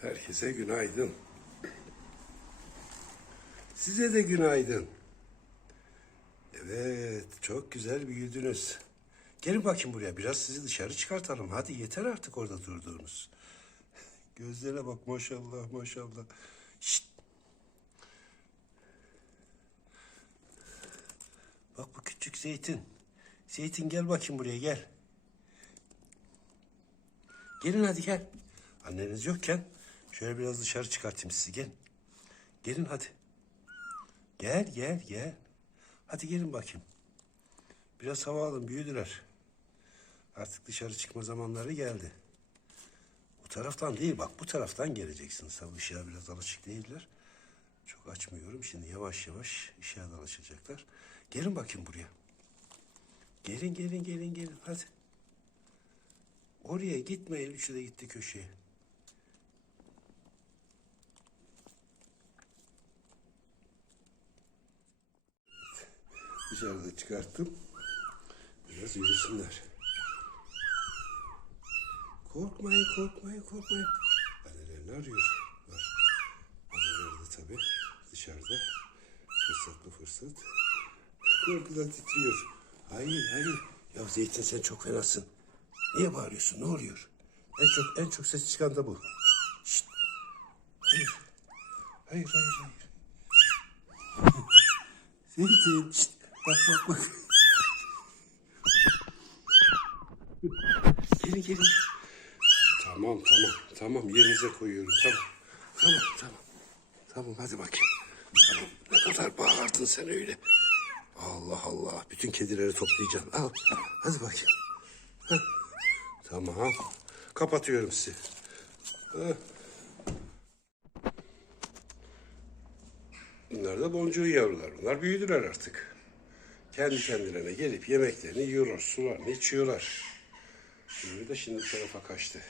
Herkese günaydın. Size de günaydın. Evet, çok güzel büyüdünüz. Gelin bakayım buraya, biraz sizi dışarı çıkartalım. Hadi yeter artık orada durduğunuz. Gözlere bak maşallah maşallah. Şşt. Bak bu küçük zeytin. Zeytin gel bakayım buraya gel. Gelin hadi gel. Anneniz yokken şöyle biraz dışarı çıkartayım sizi gel. Gelin hadi. Gel gel gel. Hadi gelin bakayım. Biraz hava alın büyüdüler. Artık dışarı çıkma zamanları geldi. Bu taraftan değil bak bu taraftan geleceksiniz. Tabii ışığa biraz alışık değiller. Çok açmıyorum. Şimdi yavaş yavaş ışığa da alışacaklar. Gelin bakayım buraya. Gelin gelin gelin gelin hadi. Oraya gitmeyin. Üçü de gitti köşeye. Dışarıda çıkarttım. Biraz yürüsünler. Korkmayın, korkmayın, korkmayın. Annelerini arıyor. Var. Anneleri de tabii dışarıda. Fırsatlı fırsat. Korkudan titriyor. Hayır, hayır. Ya Zeytin sen çok fenasın. Niye bağırıyorsun? Ne oluyor? En çok en çok ses çıkan da bu. Şşt. Hayır. Hayır, hayır, hayır. Zeytin. Şşt. Bak bak gelin gelin. Tamam tamam tamam yerinize koyuyorum tamam. Tamam tamam. Tamam hadi bakayım. Tamam ne kadar bağırdın sen öyle. Allah Allah bütün kedileri toplayacaksın. Al hadi bakayım. Tamam kapatıyorum sizi. Bunlar da boncuğun yavrular. Bunlar büyüdüler artık. Kendi kendilerine gelip yemeklerini yiyorlar, sularını içiyorlar. Şimdi de şimdi bu tarafa kaçtı.